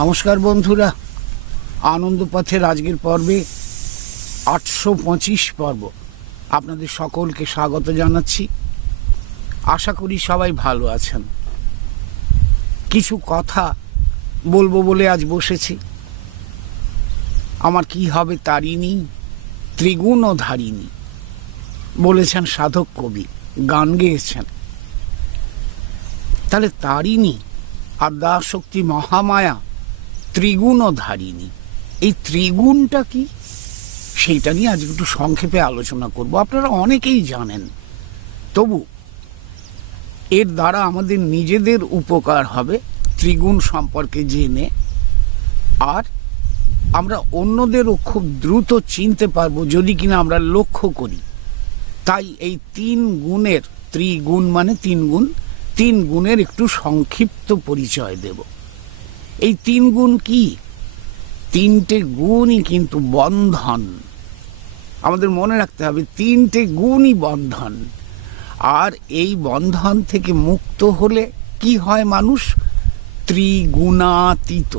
নমস্কার বন্ধুরা। আনন্দ পথের আজকের পর্বে আটশো পঁচিশ পর্ব আপনাদের সকলকে স্বাগত জানাচ্ছি। আশা করি সবাই ভালো আছেন। কিছু কথা বলব বলে আজ বসেছি। আমার কি হবে তারিণী, ত্রিগুণ ও ধারিণী বলেছেন সাধক কবি, গান গেয়েছেন। তাহলে তারিণী আদ্যাশক্তি মহামায়া ত্রিগুণ ধারিণী এই ত্রিগুণটা কি? সেইটা নিয়ে আজকে একটু সংক্ষেপে আলোচনা করব। আপনারা অনেকেই জানেন। তবু এর দ্বারা আমাদের নিজেদের উপকার হবে, ত্রিগুণ সম্পর্কে জেনে। আর আমরা অন্যদেরও খুব দ্রুত চিনতে পারব যদি কিনা আমরা লক্ষ্য করি। তাই এই তিন গুণের, ত্রিগুণ মানে তিন গুণ, তিন গুণের একটু সংক্ষিপ্ত পরিচয় দেব। এই তিন গুণ কি? তিনটে গুণই কিন্তু বন্ধন। আমাদের মনে রাখতে হবে, তিনটে গুণই বন্ধন। আর এই বন্ধন থেকে মুক্ত হলে কি হয় মানুষ? ত্রিগুণাতীত।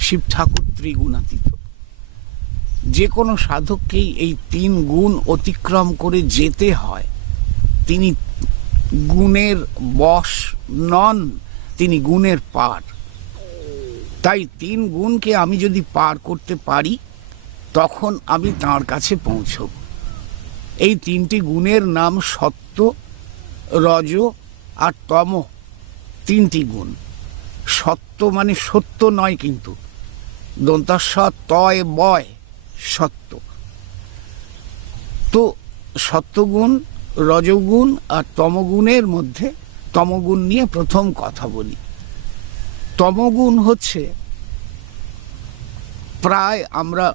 শিব ঠাকুর ত্রিগুণাতীত। যে কোনো সাধককেই এই তিন গুণ অতিক্রম করে যেতে হয়। তিনি গুণের বশ নন, তিনি গুণের পার। তাই তিন গুণকে আমি যদি পার করতে পারি, তখন আমি তার কাছে পৌঁছব। এই তিনটি গুণের নাম সত্য, রজ আর তম, তিনটি গুণ। সত্য মানে সত্য নয় কিন্তু। দন্তাস্ব তয় বয়, সত্য। তো সত্যগুণ, রজগুণ আর তমগুণের মধ্যে তমগুণ নিয়ে প্রথম কথা বলি। তমগুণ হচ্ছে। প্রায় আমরা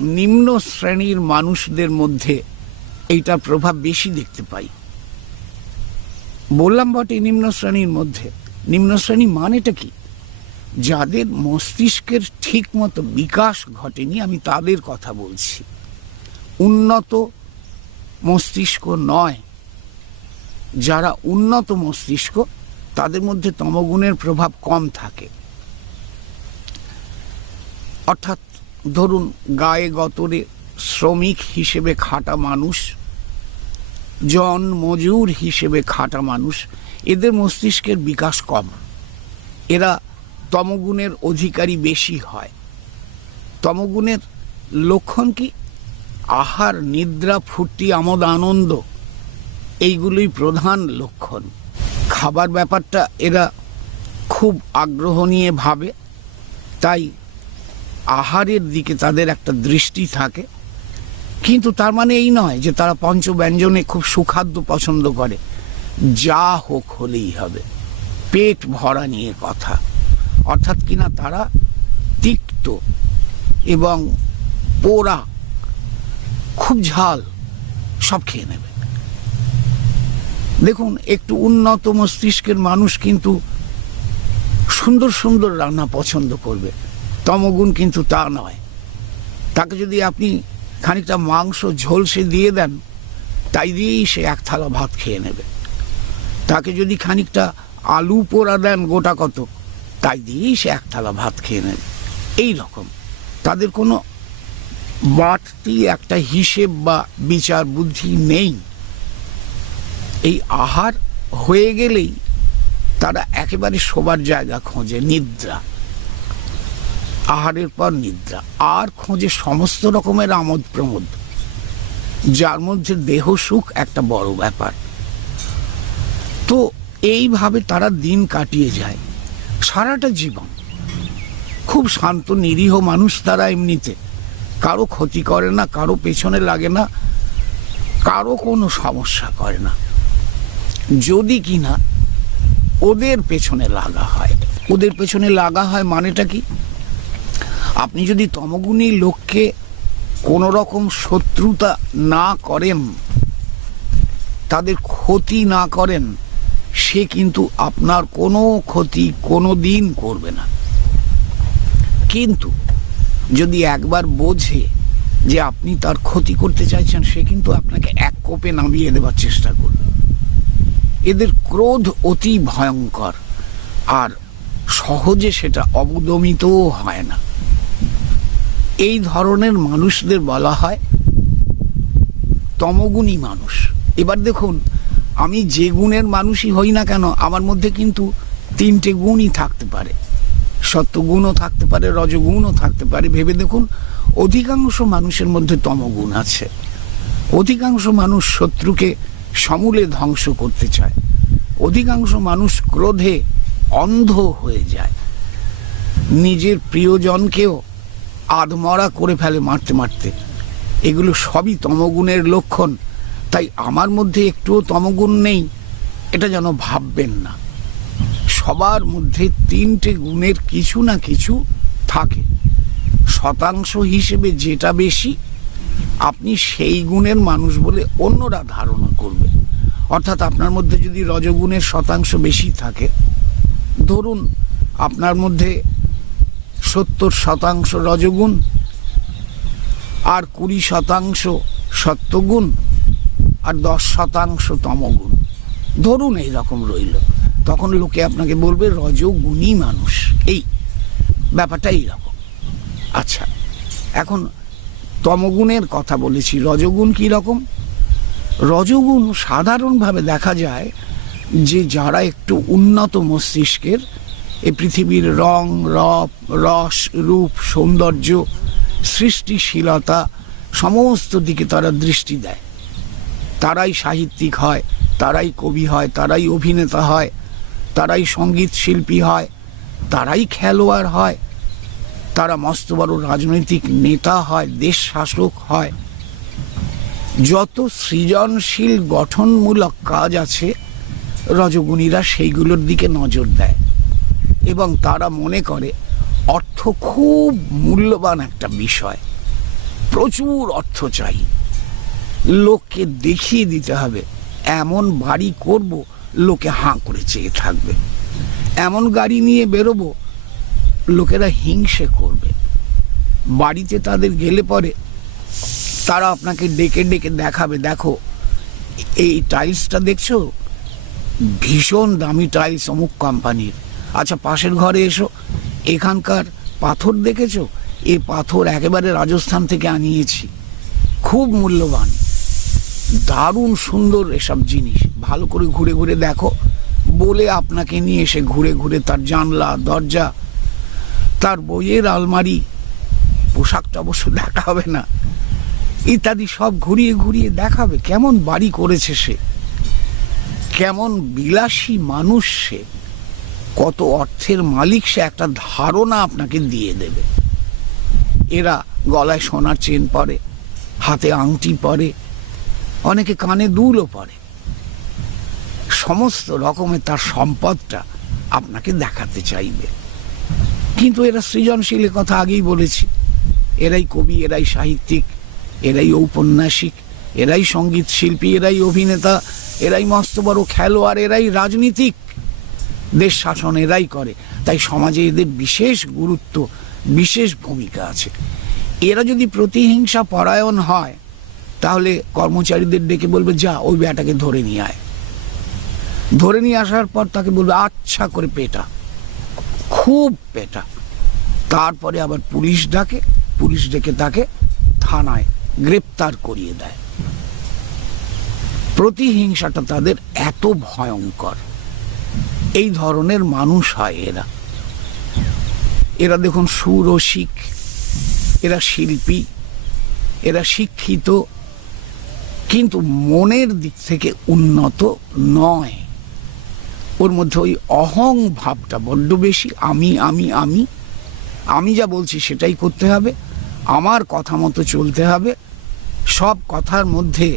নিম্ন শ্রেণির মানুষদের মধ্যে এইটার প্রভাব বেশি দেখতে পাই। বললাম বটে নিম্ন শ্রেণির মধ্যে। নিম্ন শ্রেণি মানেটা কি? যাদের মস্তিষ্কের ঠিক মতো বিকাশ ঘটেনি, আমি তাদের কথা বলছি। উন্নত মস্তিষ্ক নয়। যারা উন্নত মস্তিষ্ক তাদের মধ্যে তমগুণের প্রভাব কম থাকে। অর্থাৎ ধরুন গায়ে গতরে শ্রমিক হিসেবে খাটা মানুষ, জন মজুর হিসেবে খাটা মানুষ, এদের মস্তিষ্কের বিকাশ কম। এরা তমগুণের অধিকারী বেশি হয়। তমগুণের লক্ষণ কি? আহার, নিদ্রা, ফুর্তি, আমোদ, আনন্দ, এইগুলোই প্রধান লক্ষণ। খাবার ব্যাপারটা এরা খুব আগ্রহ নিয়ে ভাবে, তাই আহারের দিকে তাদের একটা দৃষ্টি থাকে। কিন্তু তার মানে এই নয় যে তারা পঞ্চব্যঞ্জনে খুব সুখাদ্য পছন্দ করে। যা হোক হলেই হবে। পেট ভরা নিয়ে কথা। অর্থাৎ কিনা তারা তিক্ত এবং পোড়া, খুব ঝাল সব খেয়ে নেবে। দেখুন, একটু উন্নত মস্তিষ্কের মানুষ কিন্তু সুন্দর সুন্দর রান্না পছন্দ করবে। তমগুণ কিন্তু তা নয়। তাকে যদি আপনি খানিকটা মাংস ঝোলসে দিয়ে দেন, তাই দিয়েই সে এক থালা ভাত খেয়ে নেবে। তাকে যদি খানিকটা আলু পোড়া দেন গোটা কত তাই দিয়েই সে এক থালা ভাত খেয়ে নেবে। এই রকম। তাদের কোনো বাড়তি একটা হিসেব বা বিচার বুদ্ধি নেই। এই আহার হয়ে গেলেই তারা একেবারে শোবার জায়গা খোঁজে, নিদ্রা। আহারের পর নিদ্রা। আর খোঁজে সমস্ত রকমের আমোদ প্রমোদ। যার মধ্যে দেহ সুখ একটা বড় ব্যাপার। তো এইভাবে তারা দিন কাটিয়ে যায়। সারাটা জীবন। খুব শান্ত, নিরীহ মানুষ তারা এমনিতে। কারও ক্ষতি করে না, কারও পেছনে লাগে না, কারও কোনো সমস্যা করে না। যদি কিনা ওদের পেছনে লাগা হয়। ওদের পেছনে লাগা হয় মানেটা কি? আপনি যদি তমগুণী লোককে কোনো রকম শত্রুতা না করেন, তাদের ক্ষতি না করেন, সে কিন্তু আপনার কোনো ক্ষতি কোনো দিন করবে না। কিন্তু যদি একবার বোঝে যে আপনি তার ক্ষতি করতে চাইছেন, সে কিন্তু আপনাকে এক কোপে নামিয়ে দেওয়ার চেষ্টা করবে। এদের ক্রোধ অতি ভয়ঙ্কর, আর সহজে সেটা অবদমিতও হয় না। এই ধরনের মানুষদের বলা হয় তমগুণী মানুষ। এবার দেখুন, আমি যে গুণের মানুষই হই না কেন, আমার মধ্যে কিন্তু তিনটে গুণই থাকতে পারে। সত্যগুণও থাকতে পারে, রজগুণও থাকতে পারে। ভেবে দেখুন, অধিকাংশ মানুষের মধ্যে তমগুণ আছে। অধিকাংশ মানুষ শত্রুকে সমূলে ধ্বংস করতে চায়। অধিকাংশ মানুষ ক্রোধে অন্ধ হয়ে যায়। নিজের প্রিয়জনকেও আধমরা করে ফেলে মারতে মারতে। এগুলো সবই তমগুণের লক্ষণ। তাই আমার মধ্যে একটুও তমগুণ নেই, এটা যেন ভাববেন না। সবার মধ্যে তিনটে গুণের কিছু না কিছু থাকে। শতাংশ হিসেবে যেটা বেশি আপনি সেই গুণের মানুষ বলে অন্যরা ধারণা করবে। অর্থাৎ আপনার মধ্যে যদি রজগুণের শতাংশ বেশি থাকে, ধরুন আপনার মধ্যে সত্তর শতাংশ রজগুণ আর কুড়ি শতাংশ সত্যগুণ আর দশ শতাংশ তমগুণ। ধরুন এই রকম রইল। তখন লোকে আপনাকে বলবে রজগুণী মানুষ। এই ব্যাপারটা এইরকম। আচ্ছা এখন তমগুণের কথা বলেছি। রজগুণ কি রকম? রজগুণ সাধারণভাবে দেখা যায় যে যারা একটু উন্নত মস্তিষ্কের, এ পৃথিবীর রং রপ রস, রূপ, সৌন্দর্য, সৃষ্টিশীলতা সমস্ত দিকে তারা দৃষ্টি দেয়। তারাই সাহিত্যিক হয়, তারাই কবি হয়, তারাই অভিনেতা হয়, তারাই সংগীত শিল্পী হয়, তারাই খেলোয়াড় হয়। তারা মস্ত বড় রাজনৈতিক নেতা হয় দেশ শাসক হয়। যত সৃজনশীল, গঠনমূলক কাজ আছে, রজগুণীরা সেইগুলোর দিকে নজর দেয়। এবং তারা মনে করে, অর্থ খুব মূল্যবান একটা বিষয়। প্রচুর অর্থ চাই। লোককে দেখিয়ে দিতে হবে, এমন বাড়ি করব, লোকে হাঁ করে চেয়ে থাকবে। এমন গাড়ি নিয়ে বেরোবো লোকেরা হিংসে করবে। বাড়িতে তাদের গেলে পরে তারা আপনাকে ডেকে ডেকে দেখাবে। দেখো, এই টাইলসটা দেখছ? ভীষণ দামি টাইলস অমুক কোম্পানির। আচ্ছা পাশের ঘরে এসো। এখানকার পাথর দেখেছ? এ পাথর একেবারে রাজস্থান থেকে আনিয়েছি। খুব মূল্যবান। দারুণ সুন্দর এসব জিনিস। ভালো করে ঘুরে ঘুরে দেখো। বলে আপনাকে নিয়ে এসে ঘুরে ঘুরে তার জানলা, দরজা তার বইয়ের আলমারি, পোশাকটা অবশ্য দেখা হবে না। ইত্যাদি সব ঘুরিয়ে ঘুরিয়ে দেখাবে কেমন বাড়ি করেছে সে। কেমন বিলাসী মানুষ সে। কত অর্থের মালিক সে একটা ধারণা আপনাকে দিয়ে দেবে। এরা গলায় সোনার চেন পরে, হাতে আংটি পরে, অনেকে কানে দুলও পরে। সমস্ত রকমের তার সম্পদটা আপনাকে দেখাতে চাইবে। কিন্তু এরা সৃজনশীলের কথা আগেই বলেছি। এরাই কবি, এরাই সাহিত্যিক, এরাই ঔপন্যাসিক, এরাই সংগীত শিল্পী, এরাই অভিনেতা, এরাই মস্ত বড় খেলোয়াড়, এরাই রাজনীতিক। দেশ শাসন এরাই করে। তাই সমাজে এদের বিশেষ গুরুত্ব, বিশেষ ভূমিকা আছে। এরা যদি প্রতিহিংসা পরায়ণ হয়, তাহলে কর্মচারীদের ডেকে বলবে, যা, ওই বেটাকে ধরে নিয়ে আয়। ধরে নিয়ে আসার পর তাকে বলবে আচ্ছা করে পেটা। খুব পেটা তারপরে আবার পুলিশ ডাকে, পুলিশ ডেকে তাকে থানায় গ্রেপ্তার করিয়ে দেয়। প্রতিহিংসাটা তাদের এত ভয়ঙ্কর। এই ধরনের মানুষ হয় এরা। এরা দেখুন সুরসিক, এরা শিল্পী, এরা শিক্ষিত, কিন্তু মনের দিক থেকে উন্নত নয়। ওর মধ্যে ওই অহং ভাবটা বড্ড বেশি, আমি আমি আমি। আমি যা বলছি সেটাই করতে হবে, আমার কথা মতো চলতে হবে, সব কথার মধ্যে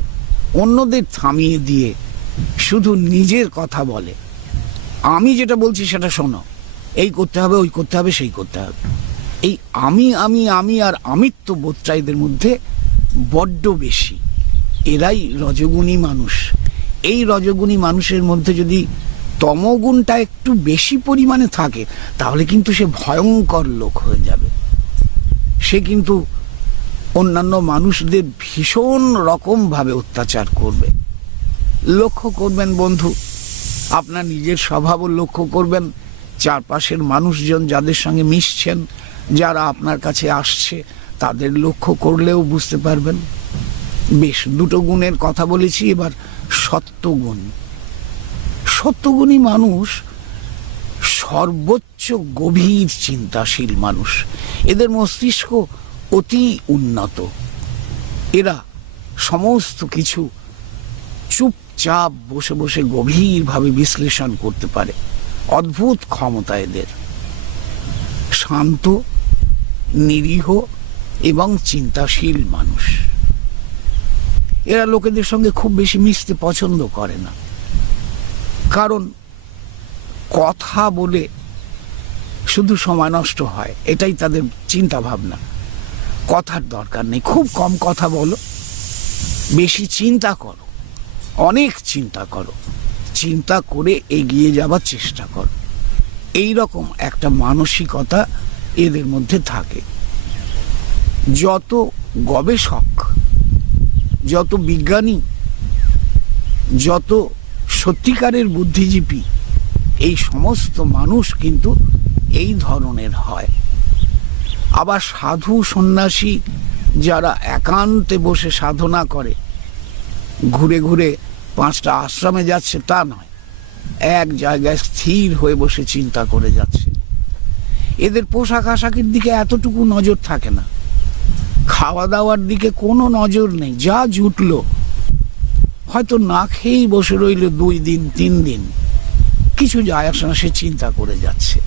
অন্যদের থামিয়ে দিয়ে শুধু নিজের কথা বলে। আমি যেটা বলছি সেটা শোনো, এই করতে হবে, ওই করতে হবে, সেই করতে হবে। এই আমি আমি আমি আর আমিত্ব বোধটা এদের মধ্যে বড্ড বেশি। এরাই রজগুণী মানুষ। এই রজগুণী মানুষের মধ্যে যদি তমগুণটা একটু বেশি পরিমাণে থাকে, তাহলে কিন্তু সে ভয়ঙ্কর লোক হয়ে যাবে। সে কিন্তু অন্যান্য মানুষদের ভীষণ রকমভাবে অত্যাচার করবে। লক্ষ্য করবেন বন্ধু, আপনার নিজের স্বভাবও লক্ষ্য করবেন। চারপাশের মানুষজন যাদের সঙ্গে মিশছেন, যারা আপনার কাছে আসছে, তাদের লক্ষ্য করলেও বুঝতে পারবেন। বেশ, দুটো গুণের কথা বলেছি, এবার সত্যগুণ সত্যগুণী মানুষ সর্বোচ্চ গভীর চিন্তাশীল মানুষ। এদের মস্তিষ্ক অতি উন্নত। এরা সমস্ত কিছু চুপচাপ বসে বসে গভীরভাবে বিশ্লেষণ করতে পারে। অদ্ভুত ক্ষমতা এদের। শান্ত, নিরীহ এবং চিন্তাশীল মানুষ। এরা লোকেদের সঙ্গে খুব বেশি মিশতে পছন্দ করে না। কারণ কথা বলে শুধু সময় নষ্ট হয়, এটাই তাদের চিন্তা ভাবনা কথার দরকার নেই। খুব কম কথা বলো, বেশি চিন্তা করো, অনেক চিন্তা করো। চিন্তা করে এগিয়ে যাবার চেষ্টা করো। এই রকম একটা মানসিকতা এদের মধ্যে থাকে। যত গবেষক, যত বিজ্ঞানী, যত সত্যিকারের বুদ্ধিজীবী। এই সমস্ত মানুষ কিন্তু এই ধরনের হয়। আবার সাধু সন্ন্যাসী যারা একান্তে বসে সাধনা করে, ঘুরে ঘুরে পাঁচটা আশ্রমে যাচ্ছে তা নয়, এক জায়গায় স্থির হয়ে বসে চিন্তা করে যাচ্ছে। এদের পোশাক আশাকের দিকে এতটুকু নজর থাকে না। খাওয়া দাওয়ার দিকে কোনো নজর নেই, যা জুটলো হয়তো না খেয়েই বসে রইল দুই দিন, তিন দিন। কিছু যায় আসে না সে চিন্তা করে যাচ্ছে।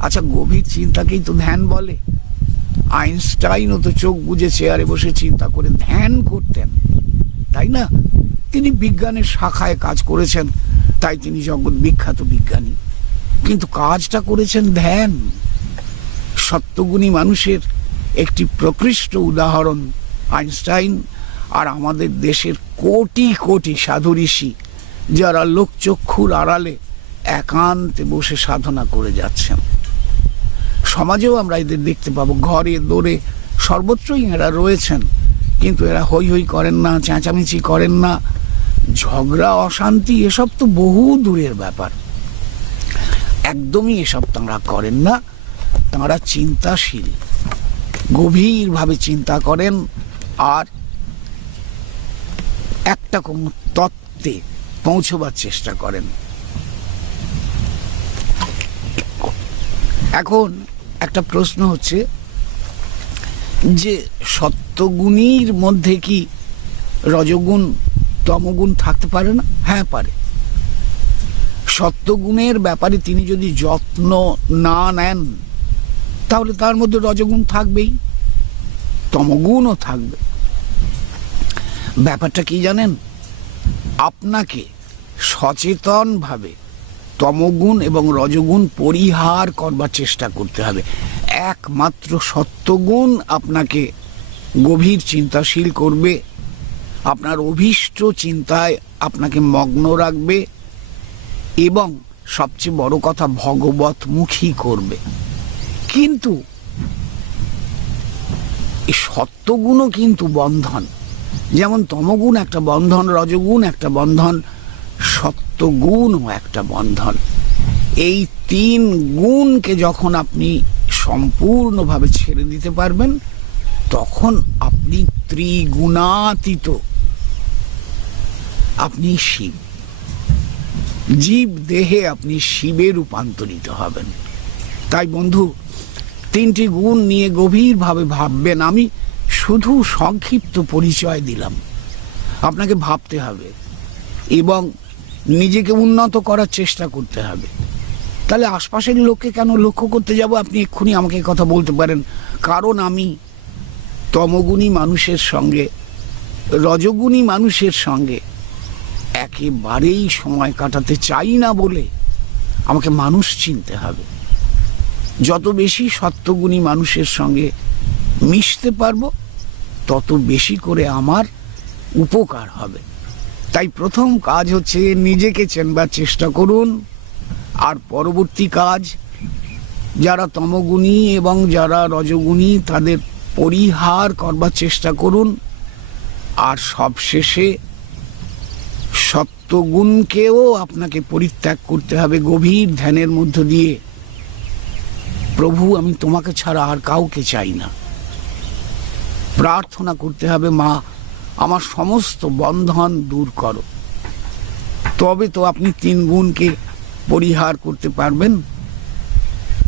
আচ্ছা গভীর চিন্তাকেই তো ধ্যান বলে। আইনস্টাইনও তো চোখ বুঝে চেয়ারে বসে চিন্তা করে ধ্যান করতেন। তাই না? তিনি বিজ্ঞানের শাখায় কাজ করেছেন, তাই তিনি জগৎ বিখ্যাত বিজ্ঞানী। কিন্তু কাজটা করেছেন ধ্যান। সত্যগুণী মানুষের একটি প্রকৃষ্ট উদাহরণ আইনস্টাইন আর আমাদের দেশের কোটি কোটি সাধু ঋষি, যারা লোকচক্ষুর আড়ালে একান্তে বসে সাধনা করে যাচ্ছেন। সমাজেও আমরা এদের দেখতে পাবো, ঘরে দৌড়ে সর্বত্রই এরা রয়েছেন, কিন্তু এরা হই হই করেন না, চেঁচামেচি করেন না। ঝগড়া, অশান্তি, এসব তো বহু দূরের ব্যাপার। একদমই এসব তাঁরা করেন না। তাঁরা চিন্তাশীল, গভীরভাবে চিন্তা করেন, আর একটা কোনো তত্ত্বে পৌঁছবার চেষ্টা করেন। এখন একটা প্রশ্ন হচ্ছে, যে সত্যগুণীর মধ্যে কি রজগুণ, তমগুণ থাকতে পারে না? হ্যাঁ পারে। সত্যগুণের ব্যাপারে তিনি যদি যত্ন না নেন, তাহলে তার মধ্যে রজগুণ থাকবেই, তমগুণও থাকবে। ব্যাপারটা কি জানেন? আপনাকে সচেতনভাবে তমগুণ এবং রজগুণ পরিহার করবার চেষ্টা করতে হবে। একমাত্র সত্যগুণ আপনাকে গভীর চিন্তাশীল করবে, আপনার অভীষ্ট চিন্তায় আপনাকে মগ্ন রাখবে এবং সবচেয়ে বড় কথা ভগবতমুখী করবে। কিন্তু এই সত্যগুণও কিন্তু বন্ধন। যেমন তমগুণ একটা বন্ধন, রজগুণ একটা বন্ধন সত্যগুণও একটা বন্ধন। এই তিন গুণকে যখন আপনি সম্পূর্ণভাবে ছেড়ে দিতে পারবেন, তখন আপনি ত্রিগুণাতীত। আপনি শিব। জীব দেহে আপনি শিবে রূপান্তরিত হবেন। তাই বন্ধু, তিনটি গুণ নিয়ে গভীরভাবে ভাববেন। আমি শুধু সংক্ষিপ্ত পরিচয় দিলাম। আপনাকে ভাবতে হবে এবং নিজেকে উন্নত করার চেষ্টা করতে হবে। তাহলে আশপাশের লোককে কেন লক্ষ্য করতে যাব? আপনি এক্ষুনি আমাকে কথা বলতে পারেন। কারণ আমি তমগুণী মানুষের সঙ্গে, রজগুণী মানুষের সঙ্গে একেবারেই সময় কাটাতে চাই না বলে আমাকে মানুষ চিনতে হবে। যত বেশি সত্যগুণী মানুষের সঙ্গে মিশতে পারব তত বেশি করে আমার উপকার হবে। তাই প্রথম কাজ হচ্ছে নিজেকে চেনবার চেষ্টা করুন। আর পরবর্তী কাজ, যারা তমগুণী এবং যারা রজগুণী, তাদের পরিহার করবার চেষ্টা করুন। আর সবশেষে সত্য সত্যগুণকেও আপনাকে পরিত্যাগ করতে হবে গভীর ধ্যানের মধ্য দিয়ে। প্রভু, আমি তোমাকে ছাড়া আর কাউকে চাই না। প্রার্থনা করতে হবে, মা, আমার সমস্ত বন্ধন দূর করো। তবে তো আপনি তিন গুণকে পরিহার করতে পারবেন।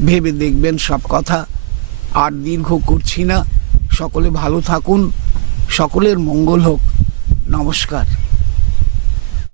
ভেবে দেখবেন সব কথা, আর দীর্ঘ করছি না। সকলে ভালো থাকুন, সকলের মঙ্গল হোক। নমস্কার।